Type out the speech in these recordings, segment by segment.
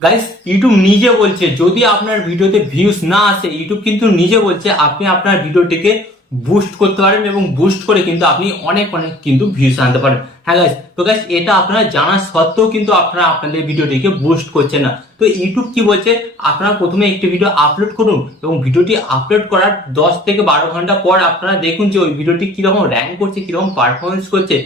Guys YouTube নিজে বলছে যদি আপনার ভিডিওতে ভিউজ না আসে, ইউটিউব কিন্তু নিজে বলছে আপনি আপনার ভিডিওটিকে বুস্ট করতে পারেন এবং বুস্ট করে কিন্তু আপনি অনেক অনেক কিন্তু ভিউজ আনতে পারেন। হ্যাঁ গাইস, তো গাইস এটা আপনারা জানা সত্ত্বেও কিন্তু আপনারা আপনাদের ভিডিওটিকে বুস্ট করছেন না। তো ইউটিউব কি বলছে, আপনারা প্রথমে একটি ভিডিও আপলোড করুন এবং ভিডিওটি আপলোড করার 10 থেকে 12 ঘন্টা পর আপনারা দেখুন যে ওই ভিডিওটি কিরকম র্যাঙ্ক করছে, কিরকম পারফরমেন্স করছে।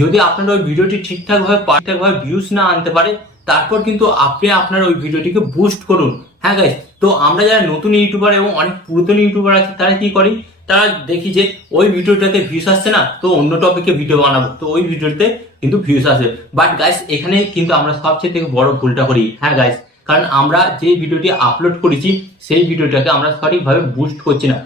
যদি আপনার ওই ভিডিওটি ঠিকঠাকভাবে ভিউজ না আনতে পারে, তারপর কিন্তু আপনি আপনার ওই ভিডিওটিকে বুস্ট করুন। হ্যাঁ গাইস, তো আমরা যারা নতুন ইউটিউবার এবং অনেক পুরাতন ইউটিউবার আছে তারা কি করি, তারা দেখি যে ওই ভিডিওটাতে ভিউজ আসছে না, তো অন্য টপিকে ভিডিও বানাবো, তো ওই ভিডিওতে কিন্তু ভিউজ আসে। বাট গাইস এখানে কিন্তু আমরা সবচেয়ে থেকে বড় ভুলটা করি। হ্যাঁ গাইস, কারণ আমরা যে ভিডিওটি আপলোড করেছি সেই ভিডিওটাকে আমরা সঠিকভাবে বুস্ট করছি না।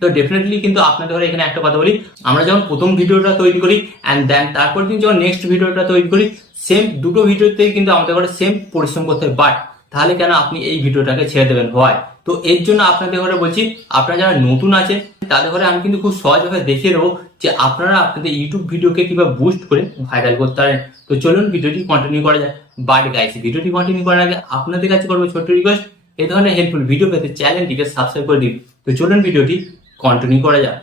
তো ডেফিনেটলি কিন্তু আপনাদের ঘরে এখানে একটা কথা বলি, আমরা যখন প্রথম ভিডিওটা তৈরি করি অ্যান্ড দেন তারপর দিন যখন নেক্সট ভিডিওটা তৈরি করি, সেম দুটো ভিডিওতেই কিন্তু আমাদের ঘরে সেম পরিশ্রম করতে হয়। বাট তাহলে কেন আপনি এই ভিডিওটাকে ছেড়ে দেবেন ভাই? তো এর জন্য আপনাদের ঘরে বলছি, আপনারা যারা নতুন আছেন তাদের ঘরে আমি কিন্তু খুব সহজভাবে দেখিয়ে দেবো যে আপনারা আপনাদের ইউটিউব ভিডিওকে কিভাবে বুস্ট করে ভাইরাল করতে পারেন। তো চলুন ভিডিওটি কন্টিনিউ করা যায়। বাট গাইস ভিডিওটি কন্টিনিউ করার আগে আপনাদের কাছে করবো ছোট্ট রিকোয়েস্ট, এই ধরনের হেল্পফুল ভিডিও পেতে চ্যানেলটিকে সাবস্ক্রাইব করে দিন। তো চলুন ভিডিওটি কন্টিনিউ করা যাক।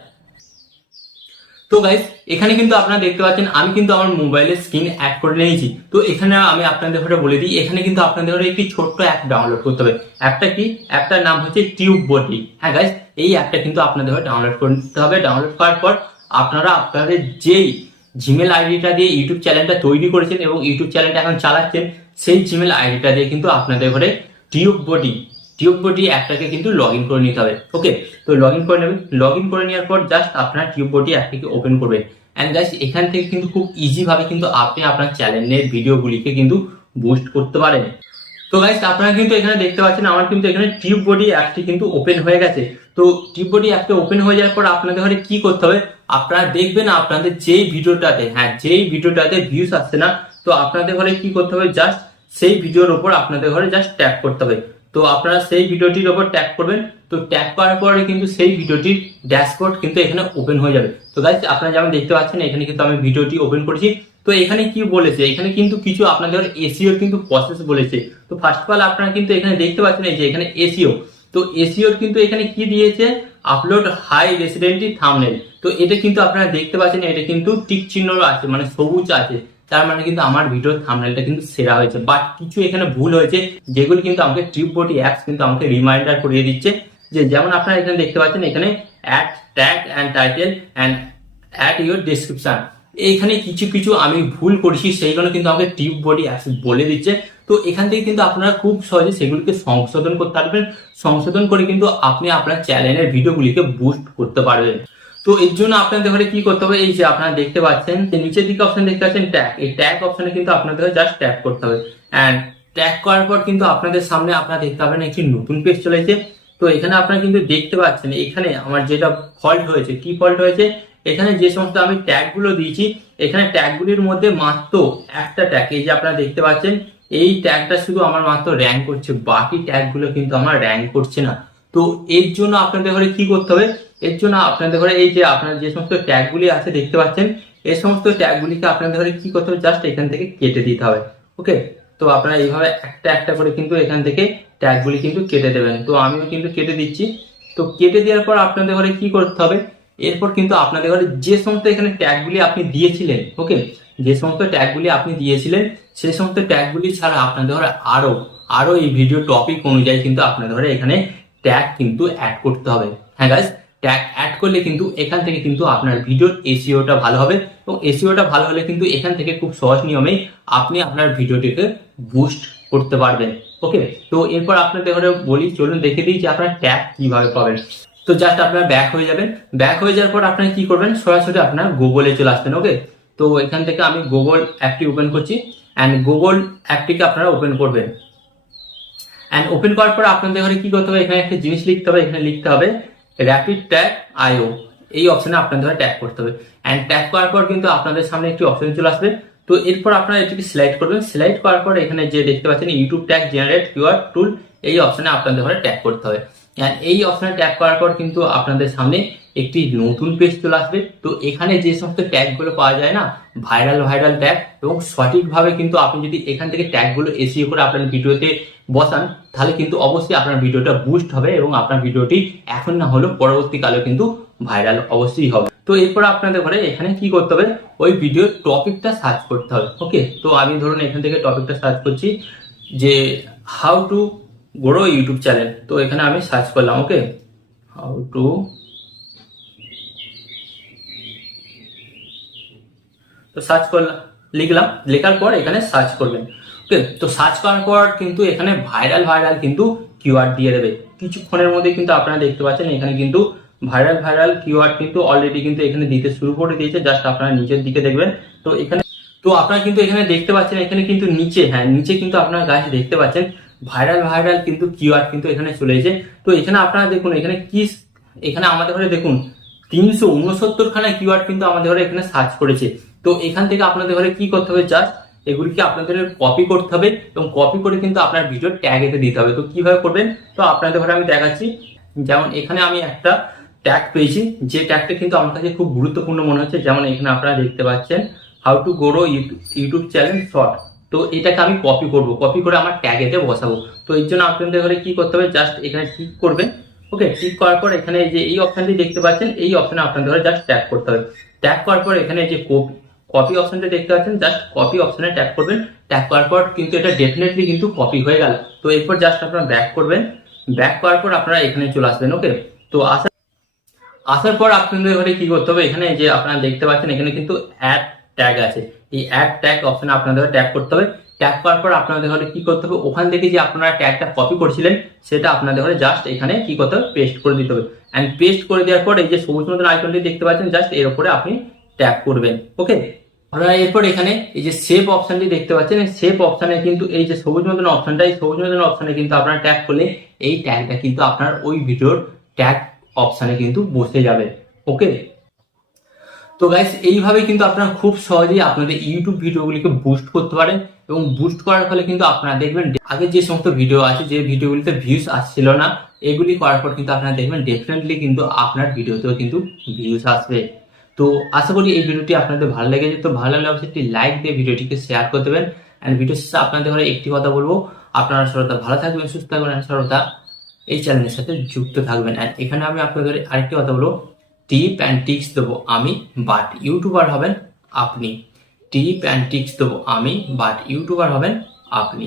তো গাইস এখানে কিন্তু আপনারা দেখতে পাচ্ছেন আমি কিন্তু আমার মোবাইলের স্ক্রিন অ্যাড করে নিয়েছি। তো এখানে আমি আপনাদের ঘরে বলে দিই, এখানে কিন্তু আপনাদের ঘরে একটি ছোট্ট অ্যাপ ডাউনলোড করতে হবে। অ্যাপটা কি? অ্যাপটার নাম হচ্ছে টিউববডি। হ্যাঁ গাইস, এই অ্যাপটা কিন্তু আপনাদের ঘরে ডাউনলোড করতে হবে। ডাউনলোড করার পর আপনারা আপনাদের যেই জিমেল আইডিটা দিয়ে ইউটিউব চ্যানেলটা তৈরি করেছেন এবং ইউটিউব চ্যানেলটা এখন চালাচ্ছেন, সেই জিমেল আইডিটা দিয়ে কিন্তু আপনাদের ঘরে টিউববডি অ্যাপটাকে কিন্তু লগ ইন করে নিতে হবে। ওকে, তো লগ ইন করে নেবেন। লগ ইন করে নেওয়ার পর জাস্ট আপনার টিউববডি অ্যাপটিকে ওপেন করবেন। অ্যান্ড গাইস এখান থেকে কিন্তু খুব ইজি ভাবে কিন্তু আপনি আপনার চ্যানেলের ভিডিওগুলিকে কিন্তু বুস্ট করতে পারেন। তো গাইস আপনারা কিন্তু এখানে দেখতে পাচ্ছেন আমার কিন্তু এখানে টিউববডি অ্যাপটি কিন্তু ওপেন হয়ে গেছে। তো টিউববডি অ্যাপটা ওপেন হয়ে যাওয়ার পর আপনাদের ঘরে কি করতে হবে, আপনারা দেখবেন আপনাদের যেই ভিডিওটাতে ভিউজ আসছে না, তো আপনাদের ঘরে কি করতে হবে, জাস্ট সেই ভিডিওর উপর আপনাদের ঘরে জাস্ট ট্যাগ করতে হবে। তো আপনারা সেই ভিডিওটির উপর ট্যাগ করবেন। তো ট্যাগ করার পরে কিন্তু সেই ভিডিওটির ড্যাশবোর্ড কিন্তু এখানে ওপেন হয়ে যাবে। তো গাইস আপনারা যেমন দেখতে পাচ্ছেন এখানে কিন্তু আমি ভিডিওটি ওপেন করেছি। তো এখানে কি বলেছে, এখানে কিন্তু কিছু আপনাদের এসইও কিন্তু প্রসেস বলেছে। তো ফার্স্ট অফ অল আপনারা কিন্তু এখানে দেখতে পাচ্ছেন এই যে এখানে এসইও। তো এসইওর কিন্তু এখানে কি দিয়েছে, আপলোড হাই রেসিডেন্টি থাম্বনেল। তো এটা কিন্তু আপনারা দেখতে পাচ্ছেন এটা কিন্তু টিক চিহ্ন আছে, মানে সবুজ আছে, তার মানে কিন্তু আমার ভিডিওর থাম্বনেলটা কিন্তু সেরা হয়েছে। বাট কিছু এখানে ভুল হয়েছে যেগুলি কিন্তু আমাকে টিউববডি অ্যাপস কিন্তু আমাকে রিমাইন্ডার করিয়ে দিচ্ছে। যে যেমন আপনারা এখানে দেখতে পাচ্ছেন এখানে add tag and title and add your description, এইখানে কিছু কিছু আমি ভুল করেছি, সেইগুলো কিন্তু আমাকে টিউববডি অ্যাপস বলে দিচ্ছে। তো এখান থেকে কিন্তু আপনারা খুব সহজে সেগুলিকে সংশোধন করতে পারবেন। সংশোধন করে কিন্তু আপনি আপনার চ্যানেলের ভিডিওগুলিকে বুস্ট করতে পারবেন। তো এর জন্য আপনাদের ঘরে কি করতে হবে, এই যে আপনারা দেখতে পাচ্ছেন যে নিচের দিকে অপশন দেখতে পাচ্ছেন ট্যাগ, এই ট্যাগ অপশনে কিন্তু আপনাদের জাস্ট ট্যাগ করতে হবে। অ্যান্ড ট্যাগ করার পর কিন্তু আপনাদের সামনে আপনারা দেখতে পাবেন একটি নতুন পেজ চলেছে। তো এখানে আপনারা কিন্তু দেখতে পাচ্ছেন এখানে আমার যেটা ফল্ট হয়েছে, কি ফল্ট হয়েছে, এখানে যে সমস্ত আমি ট্যাগগুলো দিয়েছি, এখানে ট্যাগগুলির মধ্যে মাত্র একটা ট্যাগ, এই যে আপনারা দেখতে পাচ্ছেন এই ট্যাগটা শুধু আমার মাত্র র্যাঙ্ক করছে, বাকি ট্যাগগুলো কিন্তু আমার র্যাঙ্ক করছে না। তো এর জন্য আপনাদের ঘরে কি করতে হবে, এর জন্য আপনাদের ঘরে এই যে আপনার যে সমস্ত ট্যাগগুলি আছে দেখতে পাচ্ছেন, এই সমস্ত ট্যাগগুলিকে আপনাদের ঘরে কি করতে হবে, জাস্ট এখান থেকে কেটে দিতে হবে। ওকে, তো আপনারা এইভাবে একটা একটা করে কিন্তু এখান থেকে ট্যাগগুলি কিন্তু কেটে দেবেন। তো আমিও কিন্তু কেটে দিচ্ছি। তো কেটে দেওয়ার পর আপনাদের ঘরে কি করতে হবে, এরপর কিন্তু আপনাদের ঘরে যে সমস্ত এখানে ট্যাগগুলি আপনি দিয়েছিলেন, ওকে, যে সমস্ত ট্যাগগুলি আপনি দিয়েছিলেন সেই সমস্ত ট্যাগগুলি ছাড়া আপনাদের ঘরে আরো এই ভিডিও টপিক অনুযায়ী কিন্তু আপনাদের ঘরে এখানে ট্যাগ কিন্তু অ্যাড করতে হবে। হ্যাঁ গাইস, ট্যাগ অ্যাড করলে কিন্তু এখান থেকে কিন্তু আপনার ভিডিওর এসইওটা ভালো হবে এবং এসইওটা ভালো হলে কিন্তু এখান থেকে খুব সহজ নিয়মেই আপনি আপনার ভিডিওটিকে বুস্ট করতে পারবেন। ওকে, তো এরপর আপনাদের ঘরে বলি, চলুন দেখে দিই যে আপনার ট্যাগ কিভাবে পাবেন। তো জাস্ট আপনারা ব্যাক হয়ে যাবেন। ব্যাক হয়ে যাওয়ার পর আপনারা কি করবেন, সরাসরি আপনার গুগলে চলে আসবেন। ওকে, তো এখান থেকে আমি গুগল অ্যাপটি ওপেন করছি অ্যান্ড গুগল অ্যাপটিকে আপনারা ওপেন করবেন। অ্যান্ড ওপেন করার পর আপনাদের ঘরে কি করতে হবে, এখানে একটা জিনিস লিখতে হবে, এখানে লিখতে হবে র্যাপিড ট্যাগ আইও, এই অপশনে আপনাদের ঘরে ট্যাগ করতে হবে। অ্যান্ড ট্যাগ করার পর কিন্তু আপনাদের সামনে একটি অপশন চলে আসবে। তো এরপর আপনারা এটিকে সিলেক্ট করবেন। সিলেক্ট করার পর এখানে যে দেখতে পাচ্ছেন ইউটিউব ট্যাগ জেনারেট কিওয়ার্ড টুল, এই অপশনে আপনাদের ঘরে ট্যাগ করতে হবে। এই অপশনে ট্যাগ করার পর কিন্তু আপনাদের সামনে একটি নতুন পেজ চলে আসবে। তো এখানে যে সমস্ত ট্যাগগুলো পাওয়া যায় না, ভাইরাল ট্যাগ, এবং সঠিকভাবে কিন্তু আপনি যদি এখান থেকে ট্যাগগুলো এসইও করে আপনার ভিডিওতে বসান, তাহলে কিন্তু অবশ্যই আপনার ভিডিওটা বুস্ট হবে এবং আপনার ভিডিওটি এখন না হলেও পরবর্তীকালে কিন্তু ভাইরাল অবশ্যই হবে। তো এরপর আপনাদের ঘরে এখানে কি করতে হবে, ওই ভিডিওর টপিকটা সার্চ করতে হবে। ওকে, তো আমি ধরুন এখান থেকে টপিকটা সার্চ করছি যে how to grow YouTube channel. তো এখানে আমি সার্চ করলাম। ওকে, হাউ টু, তো সার্চ করলাম, লিখলাম, লেখার পর এখানে সার্চ করবেন। ওকে, তো সার্চ করার পর কিন্তু এখানে ভাইরাল কিন্তু কিওয়ার্ড দিয়ে দেবে। কিছুক্ষণের মধ্যে কিন্তু আপনারা দেখতে পাচ্ছেন এখানে কিন্তু ভাইরাল কিওয়ার্ড কিন্তু অলরেডি কিন্তু এখানে দিতে শুরু করে দিয়েছে। জাস্ট আপনারা নিচের দিকে দেখবেন। তো এখানে তো আপনারা কিন্তু এখানে দেখতে পাচ্ছেন, এখানে কিন্তু নিচে, হ্যাঁ নিচে কিন্তু আপনারা গাছ দেখতে পাচ্ছেন ভাইরাল কিন্তু কিওয়ার্ড কিন্তু এখানে চলে এসেছে। তো এখানে আপনারা দেখুন এখানে কি, এখানে আমাদের ঘরে দেখুন 369 খানা কিওয়ার্ড কিন্তু আমাদের ঘরে এখানে সার্চ করেছে। তো এখান থেকে আপনাদের ঘরে কি করতে হবে, জাস্ট এগুলিকে আপনাদের কপি করতে হবে এবং কপি করে কিন্তু আপনার ভিডিও ট্যাগ এতে দিতে হবে। তো কিভাবে করবেন, তো আপনাদের ঘরে আমি দেখাচ্ছি। যেমন এখানে আমি একটা ট্যাগ পেয়েছি, যে ট্যাগটা কিন্তু আমার কাছে খুব গুরুত্বপূর্ণ মনে হচ্ছে। যেমন এখানে আপনারা দেখতে পাচ্ছেন how to grow YouTube channel short. তো এটাকে আমি কপি করব, কপি করে আমার ট্যাগেতে বসাবো। তো এর জন্য আপনাদের ঘরে কি করতে হবে, জাস্ট এখানে ক্লিক করবেন। ওকে, ক্লিক করার পর এখানে যে এই অপশনটি দেখতে পাচ্ছেন, এই অপশনে আপনাদের ঘরে জাস্ট ট্যাগ করতে হবে। ট্যাগ করার পর এখানে যে কপি অপশনটা দেখতে পাচ্ছেন, জাস্ট কপি অপশনে ট্যাগ করবেন। ট্যাগ করার পর কিন্তু এটা ডেফিনেটলি কিন্তু কপি হয়ে গেল। তো এরপর জাস্ট আপনারা ব্যাক করবেন। ব্যাক করার পর আপনারা এখানে চলে আসবেন। ওকে, তো আসার পর আপনাদের ঘরে কি করতে হবে, এখানে যে আপনারা দেখতে পাচ্ছেন এখানে কিন্তু অ্যাড ট্যাগ আছে। এই অ্যাড ট্যাগ অপশনে আপনাদের ট্যাগ করতে হবে। ট্যাগ করার পর আপনাদের ঘরে কি করতে হবে, ওখান থেকে যে আপনারা ট্যাগটা কপি করছিলেন সেটা আপনাদের ঘরে জাস্ট এখানে কি করতে হবে, পেস্ট করে দিতে হবে। অ্যান্ড পেস্ট করে দেওয়ার পর এই যে সবুজ মতন আইকনটি দেখতে পাচ্ছেন, জাস্ট এর উপরে আপনি ট্যাগ করবেন। ওকে, আপনারা এরপর এখানে এই যে সেভ অপশনটি দেখতে পাচ্ছেন, এই সেভ অপশনে কিন্তু এই যে সবুজ মতন অপশনটা, এই সবুজ মতন অপশনে কিন্তু আপনারা ট্যাগ করলে এই ট্যাগটা কিন্তু আপনার ওই ভিডিওর ট্যাগ অপশনে কিন্তু বসে যাবে। ওকে, তো গাইস এইভাবে কিন্তু আপনারা খুব সহজেই আপনাদের ইউটিউব ভিডিওগুলিকে বুস্ট করতে পারেন এবং বুস্ট করার ফলে কিন্তু আপনারা দেখবেন আগে যে সমস্ত ভিডিও আছে, যে ভিডিওগুলিতে ভিউজ আসছিল না, এগুলি করার পর কিন্তু আপনারা দেখবেন ডেফিনেটলি কিন্তু আপনার ভিডিওতেও কিন্তু ভিউজ আসবে। তো আশা করি এই ভিডিওটি আপনাদের ভালো লেগেছে। তো ভালো লাগলে অবশ্যই একটি লাইক দিয়ে ভিডিওটিকে শেয়ার করতে দেবেন। অ্যান্ড ভিডিও শেষে আপনাদের ঘরে একটি কথা বলবো, আপনারা সর্বদা ভালো থাকবেন, সুস্থ থাকবেন, আর সর্বদা এই চ্যানেলের সাথে যুক্ত থাকবেন। অ্যান্ড এখানে আমি আপনাদের আরেকটি কথা বলবো, টিপ অ্যান্ড টিক্স দেবো আমি, বাট ইউটিউবার হবেন আপনি। টিপ অ্যান্ড টিক্স দেবো আমি, বাট ইউটিউবার হবেন আপনি।